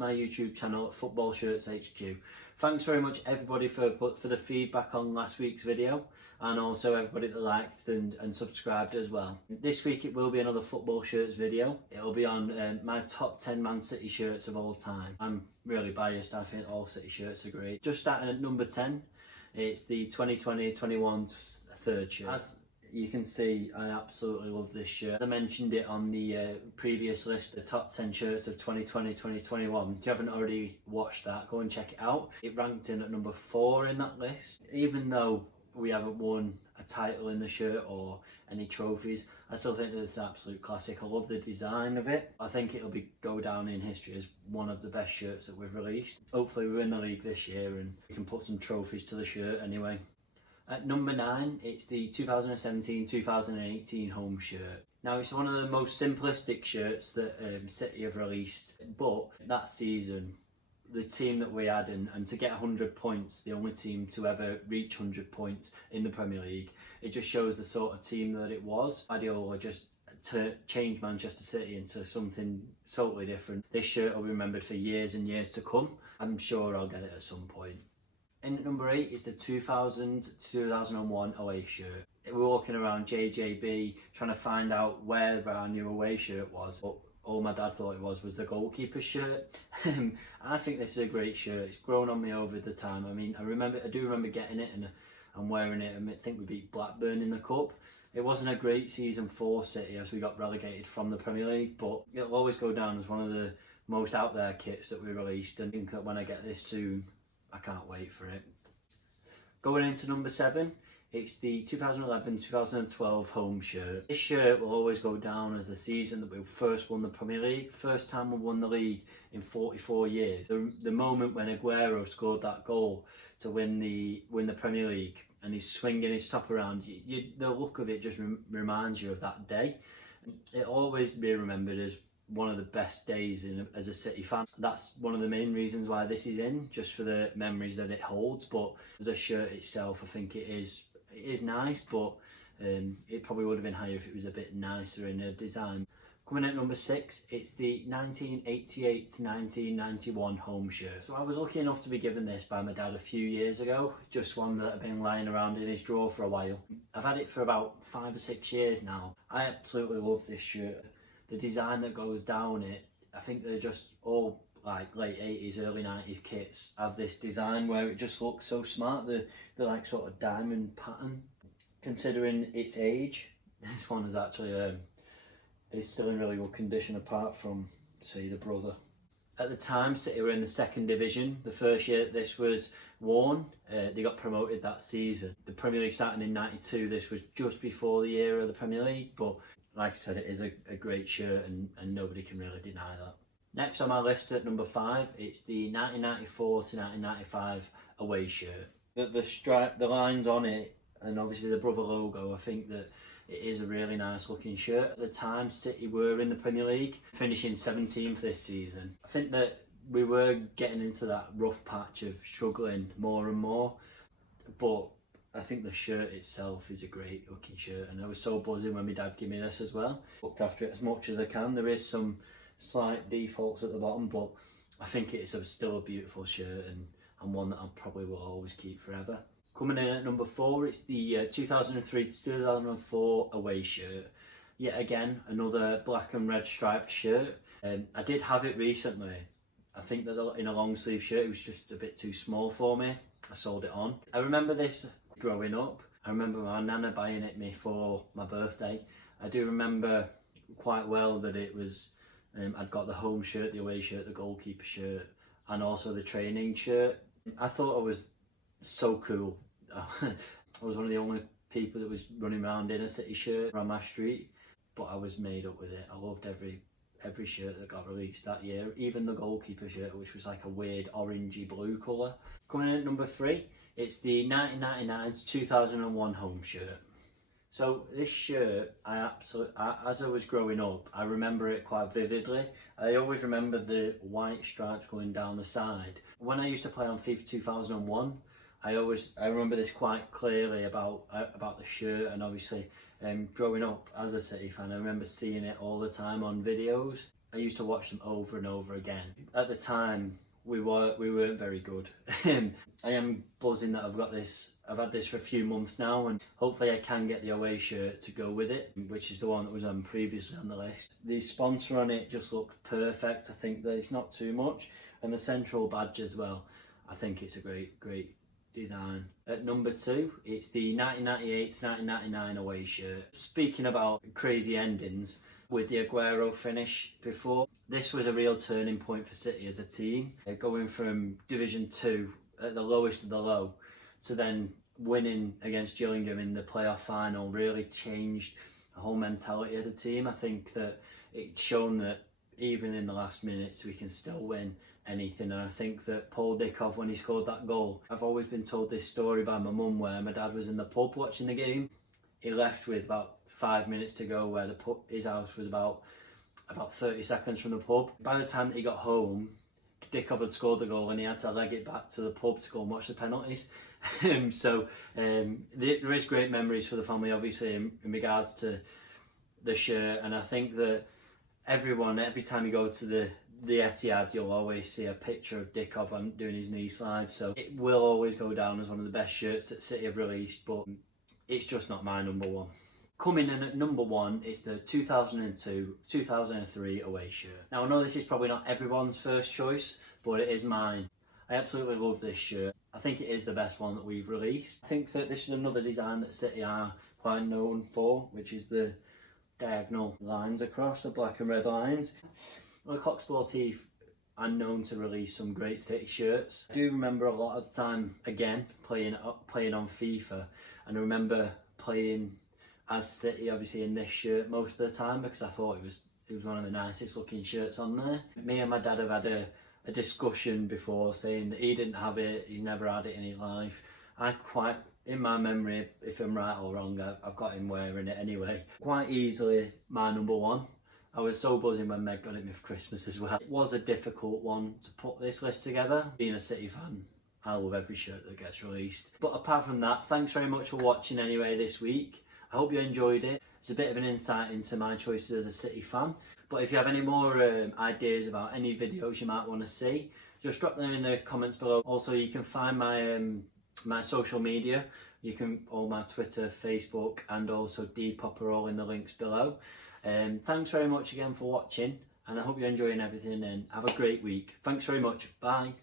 my YouTube channel at Football Shirts HQ. Thanks very much everybody for the feedback on last week's video, and also everybody that liked and subscribed as well. This week it will be another Football Shirts video. It'll be on my top 10 Man City shirts of all time. I'm really biased, I think all City shirts are great. Just starting at number 10, it's the 2020-21 third shirt. As you can see, I absolutely love this shirt. As I mentioned it on the previous list, the top 10 shirts of 2020-2021. If you haven't already watched that, go and check it out. It ranked in at number 4 in that list. Even though we haven't won a title in the shirt or any trophies, I still think that it's an absolute classic. I love the design of it. I think it'll go down in history as one of the best shirts that we've released. Hopefully we win the league this year and we can put some trophies to the shirt anyway. At number 9, it's the 2017-2018 home shirt. Now, it's one of the most simplistic shirts that City have released, but that season, the team that we had, and to get 100 points, the only team to ever reach 100 points in the Premier League, it just shows the sort of team that it was. Guardiola just to change Manchester City into something totally different. This shirt will be remembered for years and years to come. I'm sure I'll get it at some point. In at number 8 is the 2000-2001 away shirt. We're walking around JJB trying to find out where our new away shirt was. But all my dad thought it was the goalkeeper's shirt. I think this is a great shirt. It's grown on me over the time. I mean, I do remember getting it and wearing it. I think we beat Blackburn in the cup. It wasn't a great season for City as we got relegated from the Premier League, but it'll always go down as one of the most out there kits that we released, and I think that when I get this soon, I can't wait for it. Going into number 7, it's the 2011-2012 home shirt. This shirt will always go down as the season that we first won the Premier League. First time we won the league in 44 years. The moment when Aguero scored that goal to win the Premier League, and he's swinging his top around, the look of it just reminds you of that day. It'll always be remembered as one of the best days as a City fan. That's one of the main reasons why this is in, just for the memories that it holds. But as a shirt itself, I think it is nice, but it probably would have been higher if it was a bit nicer in the design. Coming at number 6, it's the 1988-1991 home shirt. So I was lucky enough to be given this by my dad a few years ago, just one that had been lying around in his drawer for a while. I've had it for about 5 or 6 years now. I absolutely love this shirt. The design that goes down it, I think they're just all like late 80s, early 90s kits have this design where it just looks so smart. They're like sort of diamond pattern. Considering its age, this one is actually is still in really good condition apart from, say, the brother. At the time, City were in the 2nd division. The first year that this was worn, they got promoted that season. The Premier League starting in 92, this was just before the era of the Premier League, but like I said, it is a great shirt and nobody can really deny that. Next on my list at number 5, it's the 1994-1995 away shirt. The stripe, the lines on it, and obviously the brother logo, I think that it is a really nice looking shirt. At the time, City were in the Premier League, finishing 17th this season. I think that we were getting into that rough patch of struggling more and more, but I think the shirt itself is a great looking shirt, and I was so buzzing when my dad gave me this as well. Looked after it as much as I can. There is some slight defaults at the bottom, but I think it's still a beautiful shirt and one that I probably will always keep forever. Coming in at number 4, it's the 2003-2004 away shirt. Yet again, another black and red striped shirt. I did have it recently. I think that in a long sleeve shirt, it was just a bit too small for me. I sold it on. I remember this growing up. I remember my nana buying it me for my birthday. I do remember quite well that it was, I'd got the home shirt, the away shirt, the goalkeeper shirt, and also the training shirt. I thought I was so cool. I was one of the only people that was running around in a City shirt around my street, but I was made up with it. I loved every shirt that got released that year, even the goalkeeper shirt, which was like a weird orangey blue colour. Coming in at number 3, it's the 1999-2001 home shirt. So this shirt, as I was growing up, I remember it quite vividly. I always remember the white stripes going down the side. When I used to play on FIFA 2001, I remember this quite clearly about the shirt, and obviously growing up as a City fan, I remember seeing it all the time on videos. I used to watch them over and over again. At the time, we weren't very good. I am buzzing that I've had this for a few months now, and hopefully I can get the away shirt to go with it, which is the one that was on previously on the list. The sponsor on it just looked perfect. I think that it's not too much, and the central badge as well. I think it's a great design. At number 2, it's the 1998-1999 away shirt. Speaking about crazy endings, with the Aguero finish before, this was a real turning point for City as a team. Going from Division 2 at the lowest of the low to then winning against Gillingham in the playoff final really changed the whole mentality of the team. I think that it's shown that even in the last minutes we can still win anything, and I think that Paul Dickov, when he scored that goal, I've always been told this story by my mum where my dad was in the pub watching the game. He left with about 5 minutes to go, where his house was about 30 seconds from the pub. By the time that he got home, Dickov had scored the goal and he had to leg it back to the pub to go and watch the penalties. So there is great memories for the family, obviously, in regards to the shirt, and I think that every time you go to the Etihad, you'll always see a picture of Dickov doing his knee slide, so it will always go down as one of the best shirts that City have released, but it's just not my number one. Coming in at number 1, it's the 2002-2003 away shirt. Now I know this is probably not everyone's first choice, but it is mine. I absolutely love this shirt. I think it is the best one that we've released. I think that this is another design that City are quite known for, which is the diagonal lines across, the black and red lines. Well, Coq Sportif are known to release some great City shirts. I do remember a lot of the time, again, playing on FIFA, and I remember playing as City, obviously, in this shirt most of the time, because I thought it was one of the nicest looking shirts on there. Me and my dad have had a discussion before, saying that he didn't have it, he's never had it in his life. In my memory, if I'm right or wrong, I've got him wearing it anyway. Quite easily my number 1. I was so buzzing when Meg got it me for Christmas as well. It was a difficult one to put this list together. Being a City fan, I love every shirt that gets released. But apart from that, thanks very much for watching anyway this week. I hope you enjoyed it. It's a bit of an insight into my choices as a City fan. But if you have any more ideas about any videos you might want to see, just drop them in the comments below. Also, you can find my social media. All my Twitter, Facebook, and also Depop are all in the links below. Thanks very much again for watching, and I hope you're enjoying everything, and have a great week. Thanks very much. Bye.